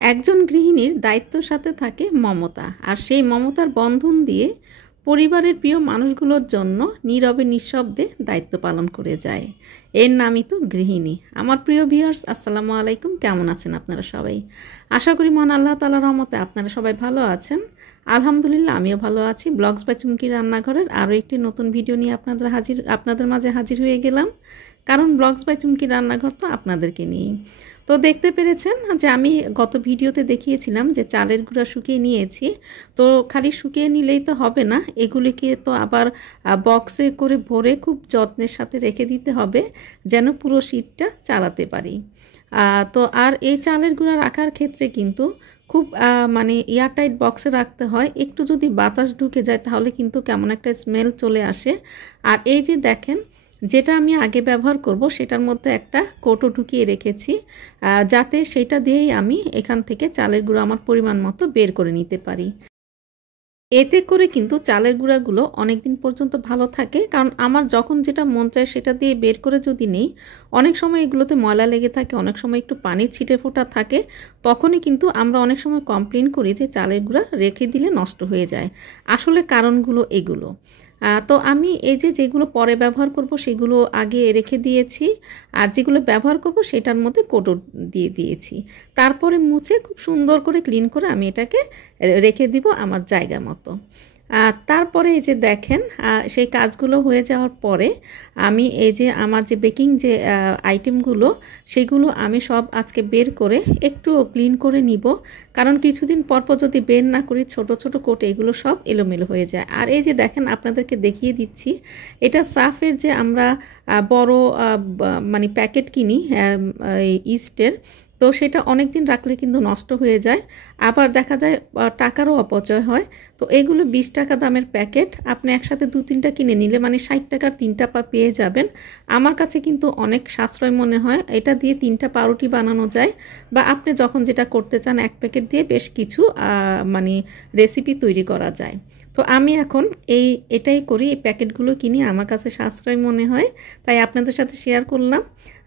একজন গৃহিণীর দায়িত্বর সাথে থাকে মমতা, আর সেই মমতার বন্ধন দিয়ে পরিবারের প্রিয় মানুষগুলোর জন্য নীরবে নিঃশব্দে দায়িত্ব পালন করে যায়। এর নামই তো গৃহিণী। আমার প্রিয় ভিউয়ার্স, আসসালামু আলাইকুম। কেমন আছেন আপনারা সবাই? আশা করি মহান আল্লাহ তাআলার রহমতে আপনারা সবাই ভালো আছেন। আলহামদুলিল্লাহ, আমিও ভালো আছি। ব্লগস বাই চুমকি রান্নাঘরের আরও একটি নতুন ভিডিও নিয়ে আপনাদের মাঝে হাজির হয়ে গেলাম। কারণ ব্লগস বাই চুমকি রান্নাঘর তো আপনাদেরকে নিয়েই। তো দেখতে পেরেছেন যে আমি গত ভিডিওতে দেখিয়েছিলাম যে চালের গুঁড়া শুকিয়ে নিয়েছি। তো খালি শুকিয়ে নিলেই তো হবে না, এগুলিকে তো আবার বক্সে করে ভরে খুব যত্নের সাথে রেখে দিতে হবে যেন পুরো শীতটা চালাতে পারি। তো আর এই চালের গুঁড়া রাখার ক্ষেত্রে কিন্তু খুব মানে এয়ারটাইট বক্সে রাখতে হয়। একটু যদি বাতাস ঢুকে যায় তাহলে কিন্তু কেমন একটা স্মেল চলে আসে। আর এই যে দেখেন, যেটা আমি আগে ব্যবহার করব সেটার মধ্যে একটা কৌটো ঢুকিয়ে রেখেছি, যাতে সেটা দিয়েই আমি এখান থেকে চালের গুঁড়ো আমার পরিমাণ মতো বের করে নিতে পারি। এতে করে কিন্তু চালের গুঁড়াগুলো অনেক দিন পর্যন্ত ভালো থাকে। কারণ আমার যখন যেটা মন চায় সেটা দিয়ে বের করে যদি নেই, অনেক সময় এগুলোতে ময়লা লেগে থাকে, অনেক সময় একটু পানির ছিটে ফোঁটা থাকে। তখনই কিন্তু আমরা অনেক সময় কমপ্লেন করি যে চালের গুঁড়া রেখে দিলে নষ্ট হয়ে যায়। আসলে কারণগুলো এগুলো। তো আমি এই যে যেগুলো পরে ব্যবহার করব সেগুলো আগে রেখে দিয়েছি, আর যেগুলো ব্যবহার করব সেটার মধ্যে কৌটো দিয়ে দিয়েছি। তারপরে মুছে খুব সুন্দর করে ক্লিন করে আমি এটাকে রেখে দিব আমার জায়গা মতো। তারপরে এই যে দেখেন, সেই কাজগুলো হয়ে যাওয়ার পরে আমি এই যে আমার যে বেকিং যে আইটেমগুলো সেগুলো আমি সব আজকে বের করে একটু ক্লিন করে নিব। কারণ কিছুদিন পরপর যদি বের না করি ছোট ছোট কোটে এগুলো সব এলোমেলো হয়ে যায়। আর এই যে দেখেন, আপনাদেরকে দেখিয়ে দিচ্ছি, এটা সাফের যে আমরা বড় মানে প্যাকেট কিনি ইস্টের, তো সেটা অনেক দিন রাখলে কিন্তু নষ্ট হয়ে যায়। আবার দেখা যায় টাকারও অপচয় হয়। তো এগুলো 20 টাকা দামের প্যাকেট, আপনি একসাথে 2-3টা কিনে নিলে মানে 60 টাকার 3টা পেয়ে যাবেন। আমার কাছে কিন্তু অনেক সাশ্রয় মনে হয়। এটা দিয়ে 3টা পাউরুটি বানানো যায়, বা আপনি যখন যেটা করতে চান এক প্যাকেট দিয়ে বেশ কিছু মানে রেসিপি তৈরি করা যায়। তো আমি এখন এটাই করি, এই প্যাকেটগুলো কিনি, আমার কাছে সাশ্রয় মনে হয়, তাই আপনাদের সাথে শেয়ার করলাম।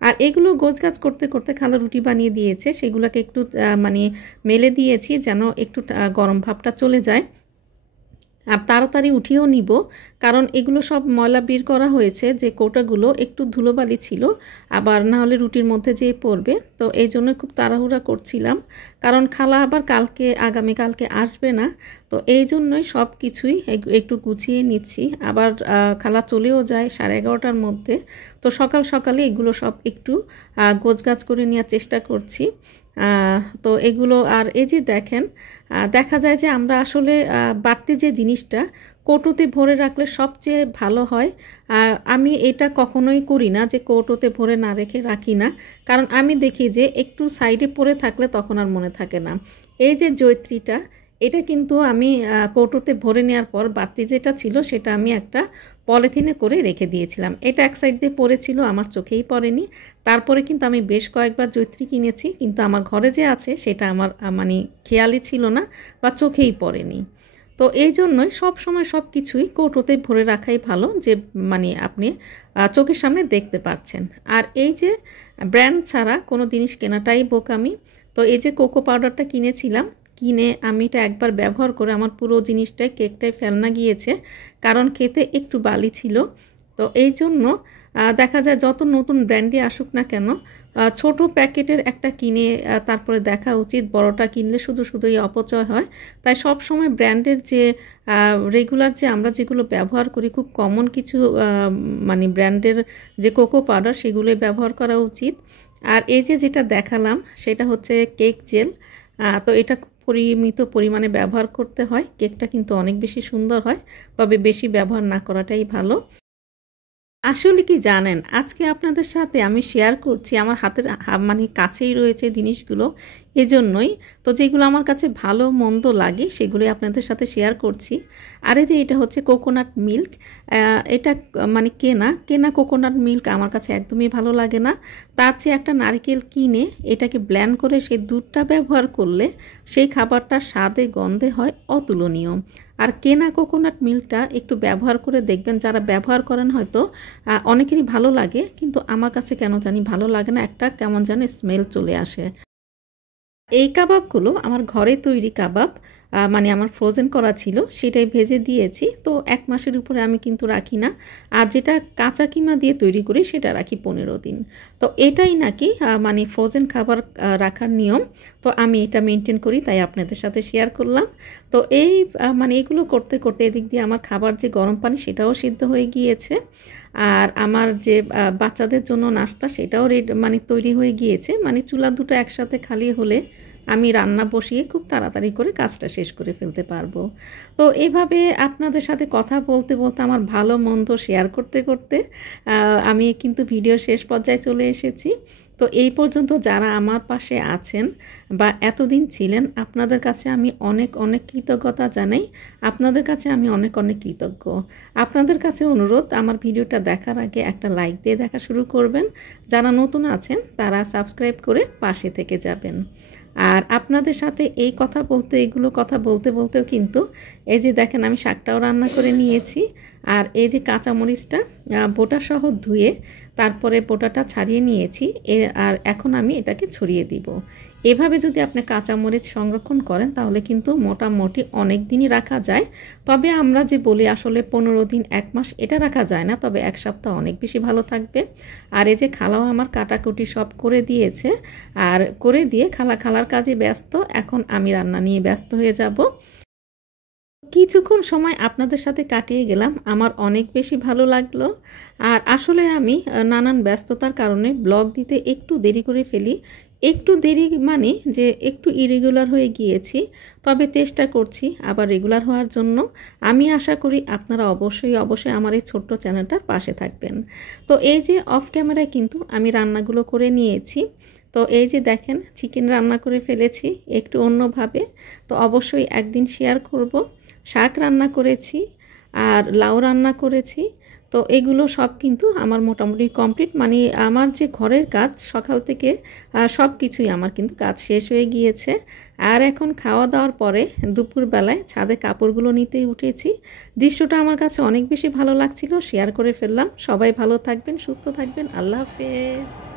আর এগুলো গোছগাছ করতে করতে খালা রুটি বানিয়ে দিয়েছে, সেগুলোকে একটু মানে মেলে দিয়েছি যেন একটু গরম ভাবটা চলে যায়। আর তাড়াতাড়ি উঠিয়েও নিব, কারণ এগুলো সব ময়লা বের করা হয়েছে, যে কৌটাগুলো একটু ধুলোবালি ছিল, আবার না হলে রুটির মধ্যে যেয়ে পড়বে। তো এই জন্য খুব তাড়াহুড়া করছিলাম, কারণ খালা আবার আগামীকালকে আসবে না। তো এই জন্যই সব কিছুই একটু গুছিয়ে নিচ্ছি। আবার খালা চলেও যায় 11:30টার মধ্যে। তো সকাল সকালে এগুলো সব একটু গোছগাছ করে নেওয়ার চেষ্টা করছি। তো এগুলো, আর এই যে দেখেন, দেখা যায় যে আমরা আসলে বাড়তি যে জিনিসটা কৌটোতে ভরে রাখলে সবচেয়ে ভালো হয়। আমি এটা কখনোই করি না যে কৌটোতে ভরে না রেখে রাখি না, কারণ আমি দেখি যে একটু সাইডে পড়ে থাকলে তখন আর মনে থাকে না। এই যে জয়িত্রীটা, এটা কিন্তু আমি কৌটোতে ভরে নেওয়ার পর বাড়তি যেটা ছিল সেটা আমি একটা পলিথিনে করে রেখে দিয়েছিলাম। এটা এক সাইড দিয়ে পড়েছিল, আমার চোখেই পড়েনি। তারপরে কিন্তু আমি বেশ কয়েকবার জয়িত্রী কিনেছি, কিন্তু আমার ঘরে যে আছে সেটা আমার মানে খেয়ালই ছিল না বা চোখেই পড়েনি। তো এই জন্যই সব সময় সব কিছুই কৌটোতে ভরে রাখাই ভালো, যে মানে আপনি চোখের সামনে দেখতে পাচ্ছেন। আর এই যে ব্র্যান্ড ছাড়া কোনো জিনিস কেনাটাই বোকামি। তো এই যে কোকো পাউডারটা কিনেছিলাম, কিনে আমি এটা একবার ব্যবহার করে আমার পুরো জিনিসটাই কেকটাই ফেলনা গিয়েছে, কারণ খেতে একটু বালি ছিল। তো এই জন্য দেখা যায় যত নতুন ব্র্যান্ডে আসুক না কেন, ছোট প্যাকেটের একটা কিনে তারপরে দেখা উচিত। বড়টা কিনলে শুধুই অপচয় হয়। তাই সব সময় ব্র্যান্ডের যে রেগুলার যে আমরা যেগুলো ব্যবহার করি, খুব কমন কিছু মানে ব্র্যান্ডের যে কোকো পাউডার সেগুলোই ব্যবহার করা উচিত। আর এই যে যেটা দেখালাম সেটা হচ্ছে কেক জেল। তো এটা পরিমিত পরিমাণে ব্যবহার করতে হয়, কেকটা কিন্তু অনেক বেশি সুন্দর হয়, তবে বেশি ব্যবহার না করাটাই ভালো। আসলে কি জানেন, আজকে আপনাদের সাথে আমি শেয়ার করছি আমার হাতের মানে কাছেই রয়েছে জিনিসগুলো, এজন্যই। তো যেগুলো আমার কাছে ভালো মন্দ লাগে সেগুলোই আপনাদের সাথে শেয়ার করছি। আর এই যে এটা হচ্ছে কোকোনাট মিল্ক। এটা মানে কেনা কোকোনাট মিল্ক আমার কাছে একদমই ভালো লাগে না। তার চেয়ে একটা নারকেল কিনে এটাকে ব্লেন্ড করে সেই দুধটা ব্যবহার করলে সেই খাবারটা স্বাদে গন্ধে হয় অতুলনীয়। আর কেনা কোকোনাট মিল্কটা একটু ব্যবহার করে দেখবেন, যারা ব্যবহার করেন হয়তো অনেকেরই ভালো লাগে, কিন্তু আমার কাছে কেন জানি ভালো লাগে না, একটা কেমন জানি স্মেল চলে আসে। এই কাবাবগুলো আমার ঘরে তৈরি কাবাব, মানে আমার ফ্রোজেন করা ছিল, সেটাই ভেজে দিয়েছি। তো 1 মাসের উপরে আমি কিন্তু রাখি না। আর যেটা কাঁচা কিমা দিয়ে তৈরি করি সেটা রাখি 15 দিন। তো এটাই নাকি মানে ফ্রোজেন খাবার রাখার নিয়ম। তো আমি এটা মেনটেন করি, তাই আপনাদের সাথে শেয়ার করলাম। তো এই মানে এগুলো করতে করতে এদিক দিয়ে আমার খাবার যে গরম পানি সেটাও সিদ্ধ হয়ে গিয়েছে। আর আমার যে বাচ্চাদের জন্য নাস্তা সেটাও মানে তৈরি হয়ে গিয়েছে। মানে চুলা দুটো একসাথে খালি হলে আমি রান্না বসিয়ে খুব তাড়াতাড়ি করে কাজটা শেষ করে ফেলতে পারবো। তো এভাবে আপনাদের সাথে কথা বলতে বলতে আমার ভালো মন্দ শেয়ার করতে করতে আমি কিন্তু ভিডিওর শেষ পর্যায়ে চলে এসেছি। তো এই পর্যন্ত যারা আমার পাশে আছেন বা এতদিন ছিলেন, আপনাদের কাছে আমি অনেক অনেক কৃতজ্ঞতা জানাই। আপনাদের কাছে আমি অনেক অনেক কৃতজ্ঞ। আপনাদের কাছে অনুরোধ, আমার ভিডিওটা দেখার আগে একটা লাইক দিয়ে দেখা শুরু করবেন। যারা নতুন আছেন তারা সাবস্ক্রাইব করে পাশে থেকে যাবেন। আর আপনাদের সাথে এই কথা বলতে, এগুলো কথা বলতে বলতেও কিন্তু এই যে দেখেন আমি শাকটাও রান্না করে নিয়েছি। আর এই যে কাঁচামরিচটা বোটা সহ ধুয়ে তারপরে বোটাটা ছাড়িয়ে নিয়েছি। আর এখন আমি এটাকে ছড়িয়ে দিব। এভাবে যদি আপনি কাঁচামরিচ সংরক্ষণ করেন তাহলে কিন্তু মোটামুটি অনেক দিনই রাখা যায়। তবে আমরা যে বলি আসলে 15 দিন 1 মাস এটা রাখা যায় না, তবে 1 সপ্তাহ অনেক বেশি ভালো থাকবে। আর এই যে খালাও আমার কাটাকুটি সব করে দিয়েছে, আর করে দিয়ে খালার কাজে ব্যস্ত। এখন আমি রান্না নিয়ে ব্যস্ত হয়ে যাব। কিছুক্ষণ সময় আপনাদের সাথে কাটিয়ে গেলাম, আমার অনেক বেশি ভালো লাগলো। আর আসলে আমি নানান ব্যস্ততার কারণে ব্লগ দিতে একটু দেরি করে ফেলি। একটু দেরি মানে যে একটু ইরেগুলার হয়ে গিয়েছি, তবে চেষ্টা করছি আবার রেগুলার হওয়ার জন্য। আমি আশা করি আপনারা অবশ্যই আমার এই ছোট্ট চ্যানেলটার পাশে থাকবেন। তো এই যে অফ ক্যামেরায় কিন্তু আমি রান্নাগুলো করে নিয়েছি। তো এই যে দেখেন চিকেন রান্না করে ফেলেছি একটু অন্যভাবে, তো অবশ্যই একদিন শেয়ার করব। শাক রান্না করেছি আর লাউ রান্না করেছি। তো এগুলো সব কিন্তু আমার মোটামুটি কমপ্লিট। মানে আমার যে ঘরের কাজ সকাল থেকে সব কিছুই আমার কিন্তু কাজ শেষ হয়ে গিয়েছে। আর এখন খাওয়া দাওয়ার পরে দুপুরবেলায় ছাদে কাপড়গুলো নিতেই উঠেছি। দৃশ্যটা আমার কাছে অনেক বেশি ভালো লাগছিল, শেয়ার করে ফেললাম। সবাই ভালো থাকবেন, সুস্থ থাকবেন। আল্লাহ হাফেজ।